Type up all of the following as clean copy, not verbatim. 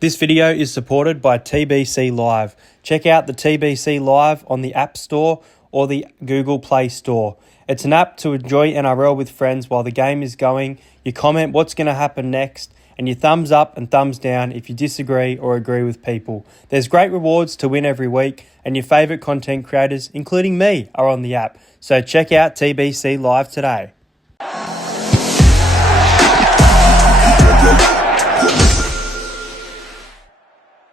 This video is supported by TBC Live. Check out the TBC Live on the App Store or the Google Play Store. It's an app to enjoy NRL with friends while the game is going. You comment what's going to happen next, and you thumbs up and thumbs down if you disagree or agree with people. There's great rewards to win every week, and your favourite content creators, including me, are on the app. So check out TBC Live today.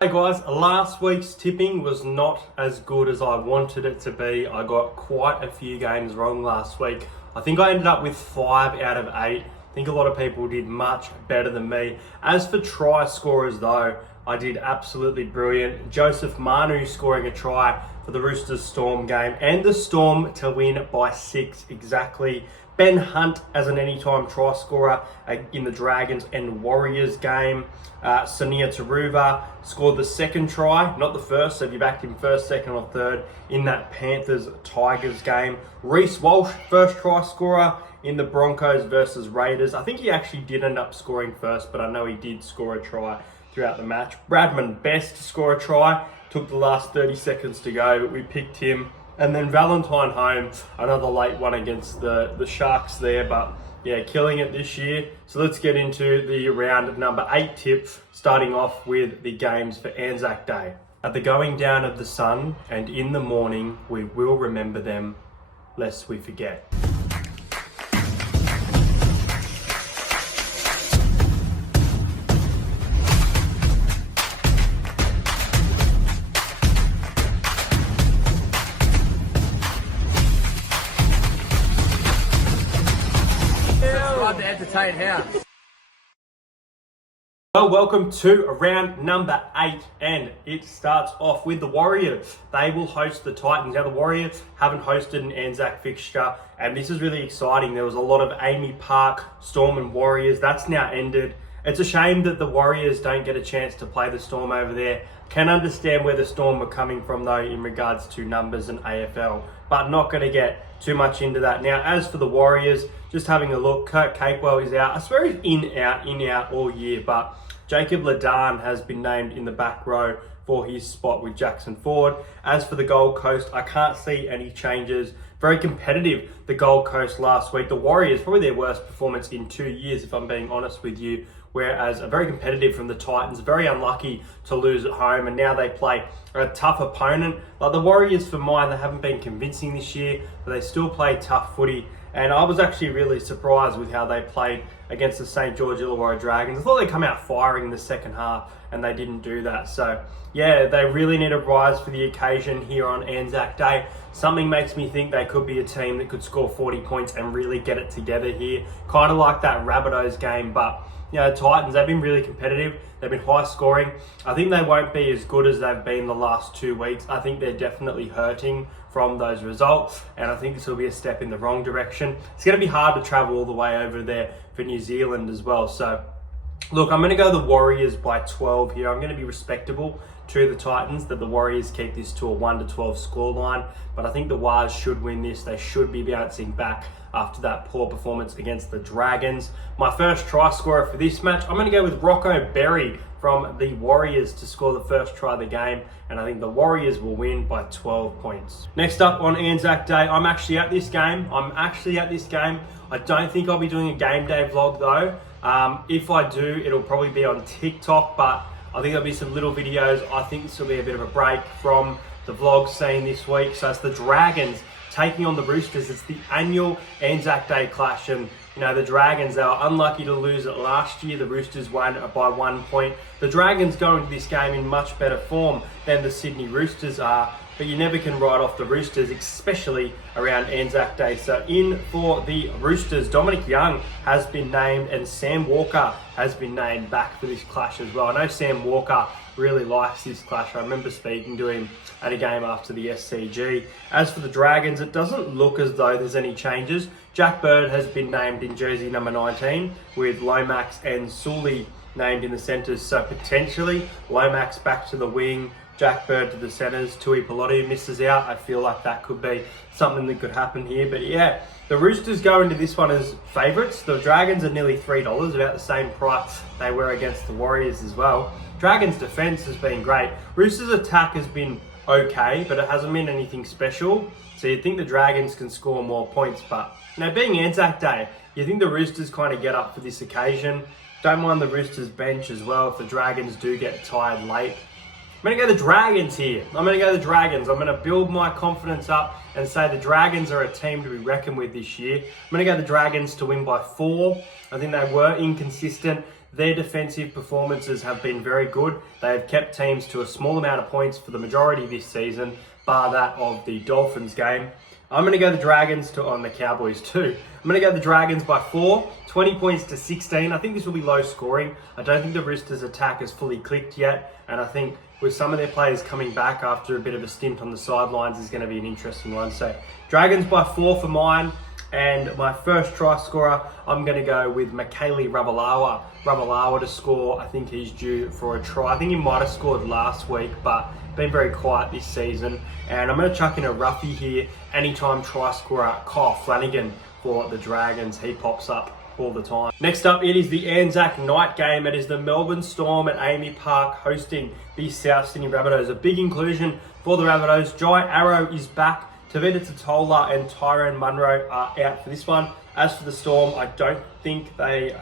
Hey guys, last week's tipping was not as good as I wanted it to be. I got quite a few games wrong last week. I think I ended up with 5 out of 8. I think a lot of people did much better than me. As for try scorers though, I did absolutely brilliant. Joseph Manu scoring a try for the Roosters Storm game and the Storm to win by 6 exactly. Ben Hunt as an anytime try scorer in the Dragons and Warriors game. Sania Taruva scored the second try, not the first, so if you backed him first, second or third in that Panthers-Tigers game. Reece Walsh, first try scorer in the Broncos versus Raiders. I think he actually did end up scoring first, but I know he did score a try throughout the match. Bradman Best to score a try, took the last 30 seconds to go, but we picked him. And then Valentine Holmes, another late one against the Sharks there, but yeah, killing it this year. So let's get into the round number 8 tip, starting off with the games for Anzac Day. At the going down of the sun and in the morning, we will remember them, lest we forget. Well, welcome to round number 8, and it starts off with the Warriors. They will host the Titans. Now, the Warriors haven't hosted an Anzac fixture, and this is really exciting. There was a lot of Amy Park, Storm and Warriors. That's now ended. It's a shame that the Warriors don't get a chance to play the Storm over there. Can understand where the Storm were coming from, though, in regards to numbers and AFL, but not going to get too much into that. Now, as for the Warriors, just having a look, Kurt Capewell is out. I swear he's in, out all year, but Jacob Ladan has been named in the back row for his spot with Jackson Ford. As for the Gold Coast, I can't see any changes. Very competitive, the Gold Coast last week. The Warriors, probably their worst performance in 2 years, if I'm being honest with you. Whereas a very competitive from the Titans, very unlucky to lose at home, and now they play a tough opponent. Like the Warriors, for mine, they haven't been convincing this year, but they still play tough footy. And I was actually really surprised with how they played against the St. George Illawarra Dragons. I thought they'd come out firing in the second half, and they didn't do that. So, yeah, they really need to rise for the occasion here on Anzac Day. Something makes me think they could be a team that could score 40 points and really get it together here. Kind of like that Rabbitohs game, but you know, Titans, they've been really competitive. They've been high scoring. I think they won't be as good as they've been the last 2 weeks. I think they're definitely hurting from those results, and I think this will be a step in the wrong direction. It's going to be hard to travel all the way over there for New Zealand as well. So, look, I'm going to go the Warriors by 12 here. I'm going to be respectable to the Titans, that the Warriors keep this to a 1-12 scoreline, but I think the Wars should win this. They should be bouncing back after that poor performance against the Dragons. My first try scorer for this match, I'm going to go with Rocco Berry from the Warriors to score the first try of the game, and I think the Warriors will win by 12 points. Next up on Anzac Day, I'm actually at this game. I don't think I'll be doing a game day vlog though. If I do, it'll probably be on TikTok, but I think there'll be some little videos. I think this will be a bit of a break from the vlog scene this week. So it's the Dragons taking on the Roosters. It's the annual Anzac Day clash, and you know, the Dragons, they were unlucky to lose it last year. The Roosters won by 1 point. The Dragons go into this game in much better form than the Sydney Roosters are, but you never can write off the Roosters, especially around Anzac Day. So in for the Roosters, Dominic Young has been named, and Sam Walker has been named back for this clash as well. I know Sam Walker really likes this clash. I remember speaking to him at a game after the SCG. As for the Dragons, it doesn't look as though there's any changes. Jack Bird has been named in jersey number 19, with Lomax and Sully named in the centres. So potentially Lomax back to the wing Jack Bird to the centres, Tui Pelotti misses out. I feel like that could be something that could happen here. But yeah, the Roosters go into this one as favourites. The Dragons are nearly $3, about the same price they were against the Warriors as well. Dragons' defence has been great. Roosters' attack has been okay, but it hasn't been anything special. So you'd think the Dragons can score more points. But being Anzac Day, you think the Roosters kind of get up for this occasion. Don't mind the Roosters' bench as well if the Dragons do get tired late. I'm going to go the Dragons here. I'm going to go the Dragons. I'm going to build my confidence up and say the Dragons are a team to be reckoned with this year. I'm going to go the Dragons to win by 4. I think they were inconsistent. Their defensive performances have been very good. They have kept teams to a small amount of points for the majority of this season, bar that of the Dolphins game. I'm going to go the Dragons on the Cowboys too. I'm going to go the Dragons by 4, 20 points to 16. I think this will be low scoring. I don't think the Roosters' attack has fully clicked yet. And I think with some of their players coming back after a bit of a stint on the sidelines is going to be an interesting one. So Dragons by 4 for mine. And my first try scorer, I'm going to go with Mikaele Ravalawa to score. I think he's due for a try. I think he might have scored last week, but been very quiet this season. And I'm going to chuck in a roughie here. Anytime try scorer, Kyle Flanagan for the Dragons. He pops up all the time. Next up, it is the Anzac night game. It is the Melbourne Storm at Amy Park hosting the South Sydney Rabbitohs. A big inclusion for the Rabbitohs. Jai Arrow is back. Tavita Totola and Tyrone Munro are out for this one. As for the Storm, I don't think they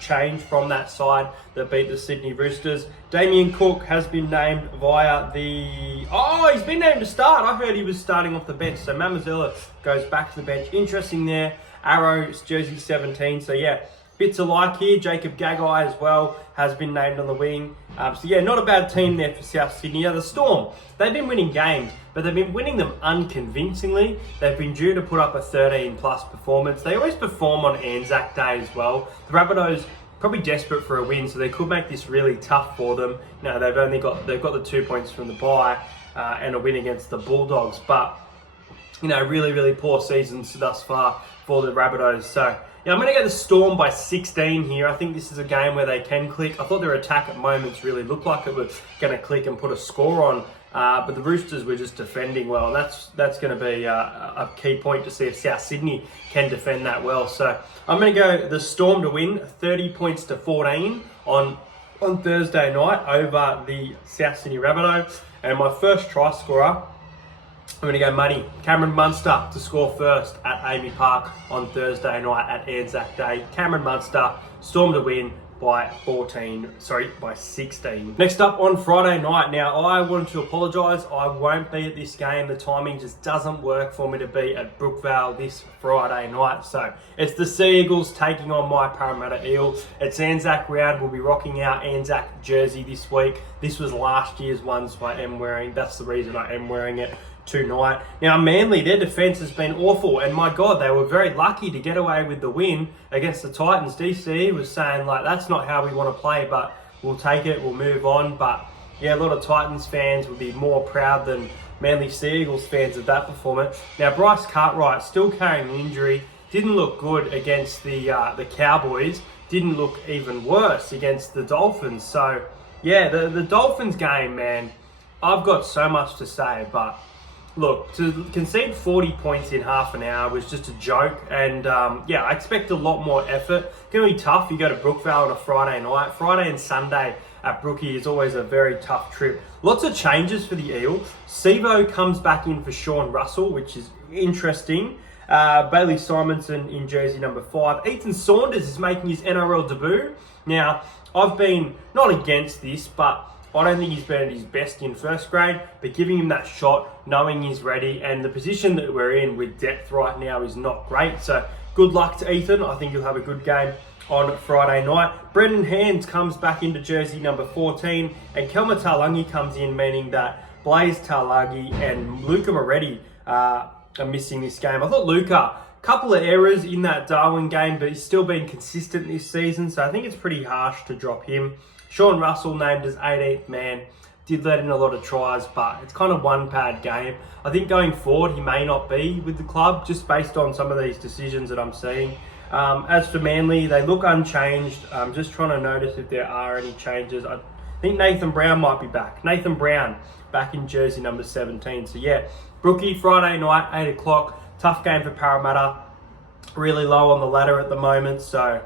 changed from that side that beat the Sydney Roosters. Damien Cook has been named via the... Oh, he's been named to start. I heard he was starting off the bench. So Mamazella goes back to the bench. Interesting there. Arrow, jersey 17. So yeah, bits alike here. Jacob Gagai as well has been named on the wing. So yeah, not a bad team there for South Sydney. Now the Storm, they've been winning games, but they've been winning them unconvincingly. They've been due to put up a 13+ performance. They always perform on Anzac Day as well. The Rabbitohs probably desperate for a win, so they could make this really tough for them. Now they've got the 2 points from the bye and a win against the Bulldogs, but really poor seasons thus far for the Rabbitohs. So yeah, I'm going to go the Storm by 16 here. I think this is a game where they can click. I thought their attack at moments really looked like it was going to click and put a score on, but the Roosters were just defending well, and that's going to be a key point to see if South Sydney can defend that well. So I'm going to go the Storm to win 30 points to 14 on Thursday night over the South Sydney Rabbitohs. And my first try scorer, I'm going to go money. Cameron Munster to score first at Amy Park on Thursday night at Anzac Day. Cameron Munster, Storm to win by 16. Next up on Friday night. Now, I wanted to apologise. I won't be at this game. The timing just doesn't work for me to be at Brookvale this Friday night. So it's the Sea Eagles taking on my Parramatta Eels. It's Anzac Round. We'll be rocking our Anzac jersey this week. This was last year's one, so I am wearing. That's the reason I am wearing it tonight. Now, Manly, their defence has been awful, and my God, they were very lucky to get away with the win against the Titans. DCE was saying, like, that's not how we want to play, but we'll take it, we'll move on. But yeah, a lot of Titans fans would be more proud than Manly Sea Eagles fans of that performance. Now, Bryce Cartwright, still carrying an injury, didn't look good against the Cowboys, didn't look even worse against the Dolphins. So yeah, the Dolphins game, man, I've got so much to say, but look, to concede 40 points in half an hour was just a joke. And yeah, I expect a lot more effort. It's going to be tough. You go to Brookvale on a Friday night. Friday and Sunday at Brookie is always a very tough trip. Lots of changes for the Eels. Sevo comes back in for Sean Russell, which is interesting. Bailey Simonson in jersey number 5. Ethan Saunders is making his NRL debut. Now, I've been not against this, but I don't think he's been at his best in first grade, but giving him that shot, knowing he's ready, and the position that we're in with depth right now is not great. So good luck to Ethan. I think he'll have a good game on Friday night. Brendan Hands comes back into jersey number 14, and Kelma Talangi comes in, meaning that Blaze Talangi and Luca Moretti are missing this game. I thought Luca, couple of errors in that Darwin game, but he's still been consistent this season, so I think it's pretty harsh to drop him. Sean Russell named as 18th man, did let in a lot of tries, but it's kind of one bad game. I think going forward, he may not be with the club, just based on some of these decisions that I'm seeing. As for Manly, they look unchanged. I'm just trying to notice if there are any changes. think Nathan Brown might be back. Nathan Brown back in jersey number 17. So yeah, Brookie, Friday night, 8 o'clock. Tough game for Parramatta. Really low on the ladder at the moment, so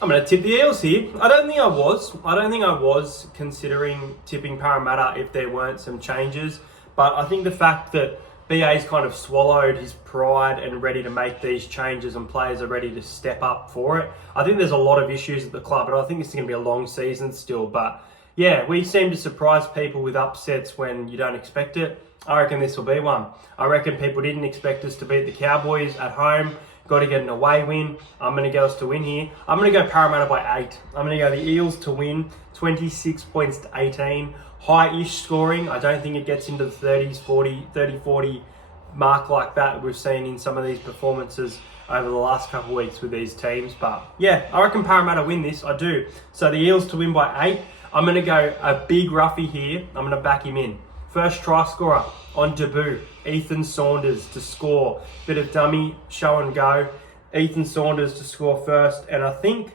I'm going to tip the Eels here. I don't think I was considering tipping Parramatta if there weren't some changes. But I think the fact that BA's kind of swallowed his pride and ready to make these changes and players are ready to step up for it. I think there's a lot of issues at the club, and I think this is going to be a long season still. But yeah, we seem to surprise people with upsets when you don't expect it. I reckon this will be one. I reckon people didn't expect us to beat the Cowboys at home. Got to get an away win. I'm going to go us to win here. I'm going to go Parramatta by 8. I'm going to go the Eels to win, 26 points to 18. High-ish scoring. I don't think it gets into the 30-40 mark like that we've seen in some of these performances over the last couple of weeks with these teams. But yeah, I reckon Parramatta win this. I do. So the Eels to win by 8. I'm going to go a big roughie here. I'm going to back him in. First try scorer on debut, Ethan Saunders to score. Bit of dummy show and go. Ethan Saunders to score first. And I think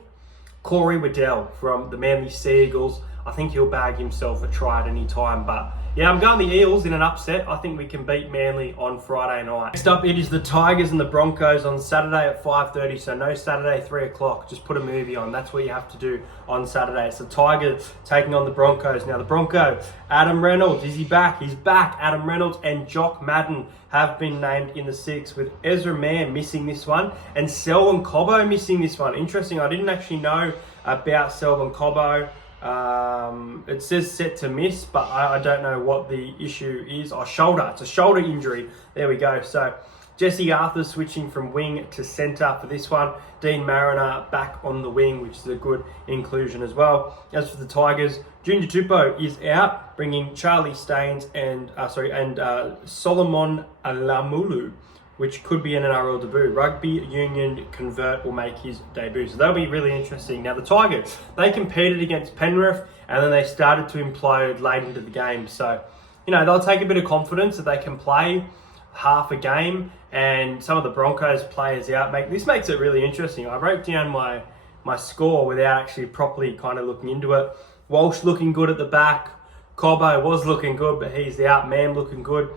Corey Waddell from the Manly Sea Eagles, I think he'll bag himself a try at any time. But yeah, I'm going the Eels in an upset. I think we can beat Manly on Friday night. Next up, it is the Tigers and the Broncos on Saturday at 5:30. So no Saturday, 3 o'clock. Just put a movie on. That's what you have to do on Saturday. It's the Tigers taking on the Broncos. Now the Bronco, Adam Reynolds, is he back? He's back. Adam Reynolds and Jock Madden have been named in the 6, with Ezra Mann missing this one and Selwyn Cobbo missing this one. Interesting. I didn't actually know about Selwyn Cobbo. It says set to miss, but I don't know what the issue is. Shoulder. It's a shoulder injury. There we go. So Jesse Arthur switching from wing to centre for this one. Dean Mariner back on the wing, which is a good inclusion as well. As for the Tigers, Junior Tupou is out, bringing Charlie Staines and Solomon Alamulu, which could be an NRL debut. Rugby Union convert will make his debut. So that'll be really interesting. Now the Tigers, they competed against Penrith and then they started to implode late into the game. So, they'll take a bit of confidence that they can play half a game and some of the Broncos players out. This makes it really interesting. I wrote down my score without actually properly kind of looking into it. Walsh looking good at the back. Cobbo was looking good, but he's out. Mann looking good.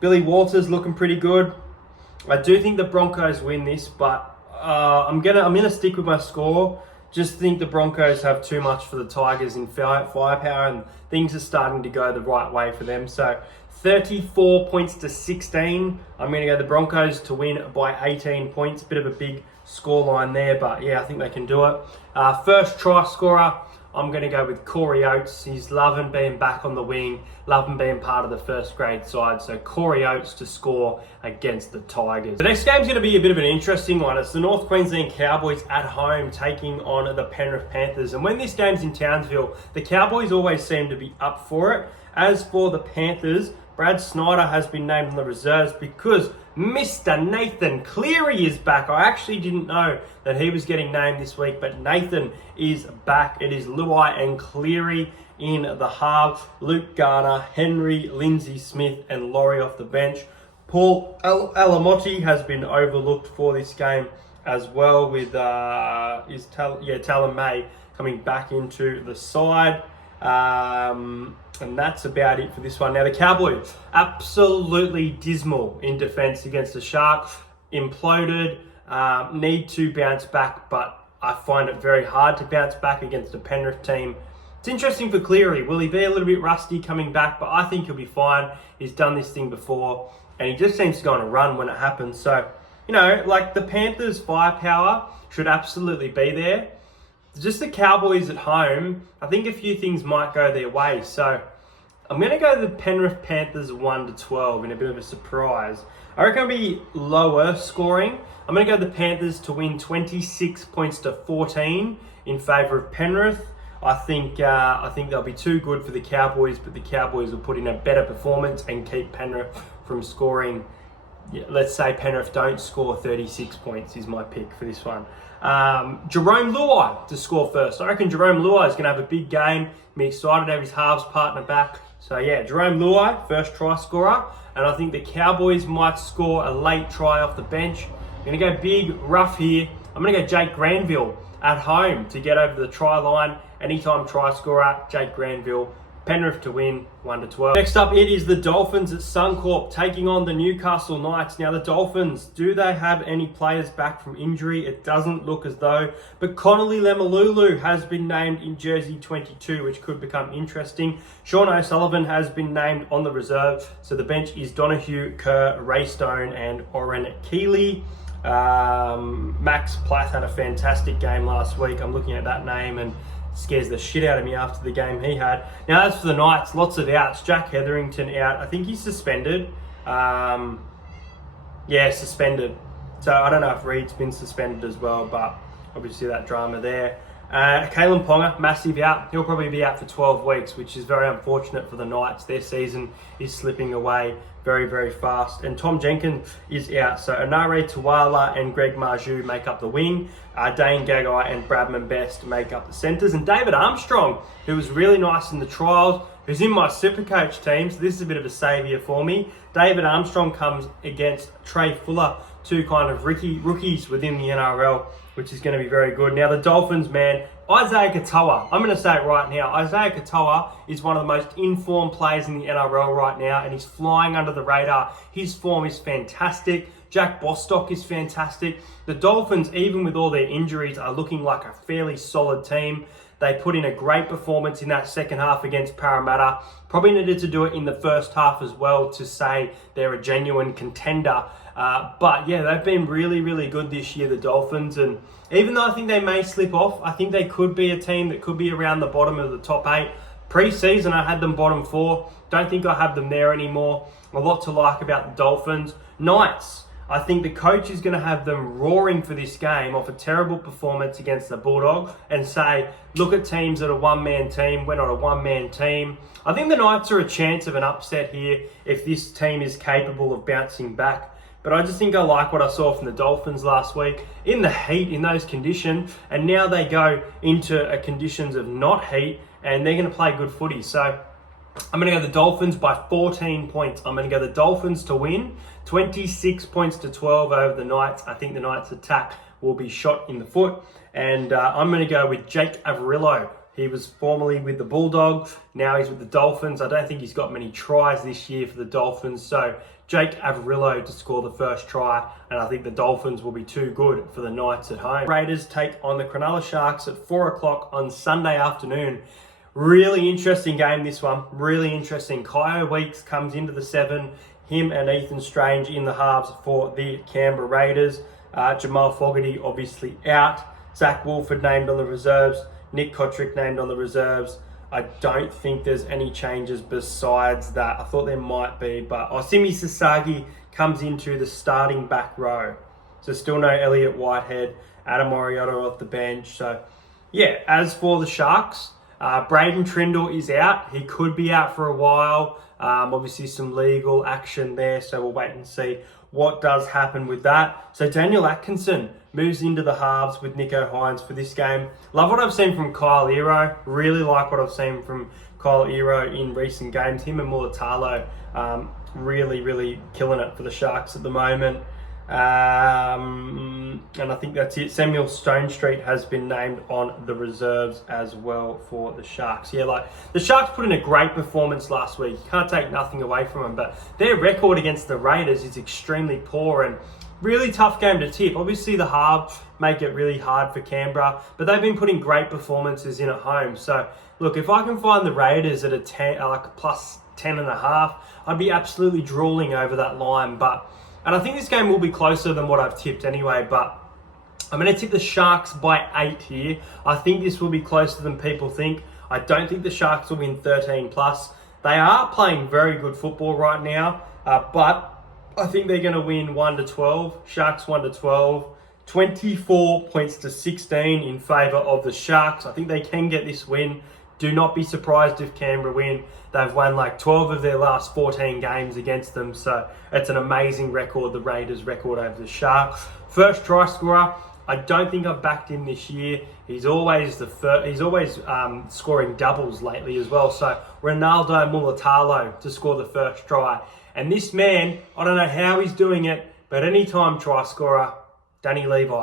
Billy Walters looking pretty good. I do think the Broncos win this, but I'm gonna stick with my score. Just think the Broncos have too much for the Tigers in firepower, and things are starting to go the right way for them. So 34 points to 16. I'm gonna go the Broncos to win by 18 points. Bit of a big scoreline there, but yeah, I think they can do it. First try scorer, I'm going to go with Corey Oates. He's loving being back on the wing, loving being part of the first grade side. So Corey Oates to score against the Tigers. The next game's going to be a bit of an interesting one. It's the North Queensland Cowboys at home taking on the Penrith Panthers. And when this game's in Townsville, the Cowboys always seem to be up for it. As for the Panthers, Brad Snyder has been named in the reserves because Mr. Nathan Cleary is back. I actually didn't know that he was getting named this week, but Nathan is back. It is Luai and Cleary in the halves. Luke Garner, Henry, Lindsay Smith, and Laurie off the bench. Paul Alamotti has been overlooked for this game as well, with Talon May coming back into the side. And that's about it for this one. Now the Cowboys, absolutely dismal in defence against the Sharks. Imploded, need to bounce back, but I find it very hard to bounce back against a Penrith team. It's interesting for Cleary. Will he be a little bit rusty coming back? But I think he'll be fine. He's done this thing before, and he just seems to go on a run when it happens. So, the Panthers' firepower should absolutely be there. Just the Cowboys at home, I think a few things might go their way. So I'm going to go the Penrith Panthers 1-12 in a bit of a surprise. I reckon it'll be lower scoring. I'm going to go the Panthers to win 26 points to 14 in favour of Penrith. I think they'll be too good for the Cowboys, but the Cowboys will put in a better performance and keep Penrith from scoring. Let's say Penrith don't score 36 points is my pick for this one. Jerome Luai to score first. I reckon Jerome Luai is going to have a big game. I'm excited to have his halves partner back. So yeah, Jerome Luai, first try scorer. And I think the Cowboys might score a late try off the bench. I'm going to go big, rough here. I'm going to go Jake Granville at home to get over the try line Anytime try scorer, Jake Granville. Penrith to win, 1-12. Next up, it is the Dolphins at Suncorp taking on the Newcastle Knights. Now, the Dolphins, do they have any players back from injury? It doesn't look as though, but Connolly Lemalulu has been named in jersey 22, which could become interesting. Sean O'Sullivan has been named on the reserve, so the bench is Donahue, Kerr, Raystone, and Oren Keeley. Max Plath had a fantastic game last week. I'm looking at that name and scares the shit out of me after the game he had. Now, as for the Knights, lots of outs. Jack Hetherington out. I think he's suspended. Suspended. So I don't know if Reed's been suspended as well, but obviously that drama there. Kalen Ponga, massive out. He'll probably be out for 12 weeks, which is very unfortunate for the Knights. Their season is slipping away very, very fast. And Tom Jenkins is out. So Anare Tuwala and Greg Marju make up the wing. Dane Gagai and Bradman Best make up the centres. And David Armstrong, who was really nice in the trials, who's in my Supercoach team, so this is a bit of a saviour for me. David Armstrong comes against Trey Fuller, two kind of rookies within the NRL, which is going to be very good. Now, the Dolphins, man, Isaiah Katoa. I'm going to say it right now. Isaiah Katoa is one of the most informed players in the NRL right now, and he's flying under the radar. His form is fantastic. Jack Bostock is fantastic. The Dolphins, even with all their injuries, are looking like a fairly solid team. They put in a great performance in that second half against Parramatta. Probably needed to do it in the first half as well to say they're a genuine contender. But yeah, they've been really, really good this year, the Dolphins. And even though I think they may slip off, I think they could be a team that could be around the bottom of the top 8. Pre-season, I had them bottom 4. Don't think I have them there anymore. A lot to like about the Dolphins. Knights. I think the coach is going to have them roaring for this game off a terrible performance against the Bulldogs and say, look at teams that are one-man team. We're not a one-man team. I think the Knights are a chance of an upset here if this team is capable of bouncing back. But I just think I like what I saw from the Dolphins last week in the heat, in those conditions. And now they go into a conditions of not heat and they're going to play good footy. So I'm going to go the Dolphins by 14 points. I'm going to go the Dolphins to win 26 points to 12 over the Knights. I think the Knights' attack will be shot in the foot. And I'm going to go with Jake Averillo. He was formerly with the Bulldogs. Now he's with the Dolphins. I don't think he's got many tries this year for the Dolphins. So Jake Averillo to score the first try. And I think the Dolphins will be too good for the Knights at home. Raiders take on the Cronulla Sharks at 4 o'clock on Sunday afternoon. Really interesting game, this one. Really interesting. Kyo Weeks comes into the 7. Him and Ethan Strange in the halves for the Canberra Raiders. Jamal Fogarty obviously out. Zach Wolford named on the reserves. Nick Kotrick named on the reserves. I don't think there's any changes besides that. I thought there might be, but Simi Sasagi comes into the starting back row. So still no Elliott Whitehead. Adam Oriotto off the bench. So yeah, as for the Sharks, Braden Trindle is out. He could be out for a while. Obviously some legal action there, so we'll wait and see what does happen with that. So Daniel Atkinson moves into the halves with Nico Hines for this game. Love what I've seen from Kyle Ero. Really like what I've seen from Kyle Ero in recent games. Him and Mulatalo really, really killing it for the Sharks at the moment. And I think that's it. Samuel Stonestreet has been named on the reserves as well for the Sharks. Yeah, like the Sharks put in a great performance last week. You can't take nothing away from them, but their record against the Raiders is extremely poor and really tough game to tip. Obviously the halves make it really hard for Canberra, but they've been putting great performances in at home. So look, if I can find the Raiders at a 10, like plus 10.5, I'd be absolutely drooling over that line. And I think this game will be closer than what I've tipped anyway, but I'm going to tip the Sharks by 8 here. I think this will be closer than people think. I don't think the Sharks will win 13 plus. They are playing very good football right now, but I think they're going to win 1-12. Sharks 1-12. 24 points to 16 in favour of the Sharks. I think they can get this win. Do not be surprised if Canberra win. They've won like 12 of their last 14 games against them. So it's an amazing record, the Raiders' record over the Sharks. First try scorer, I don't think I've backed him this year. He's always scoring doubles lately as well. So Ronaldo Mulatalo to score the first try. And this man, I don't know how he's doing it, but anytime try scorer, Danny Levi.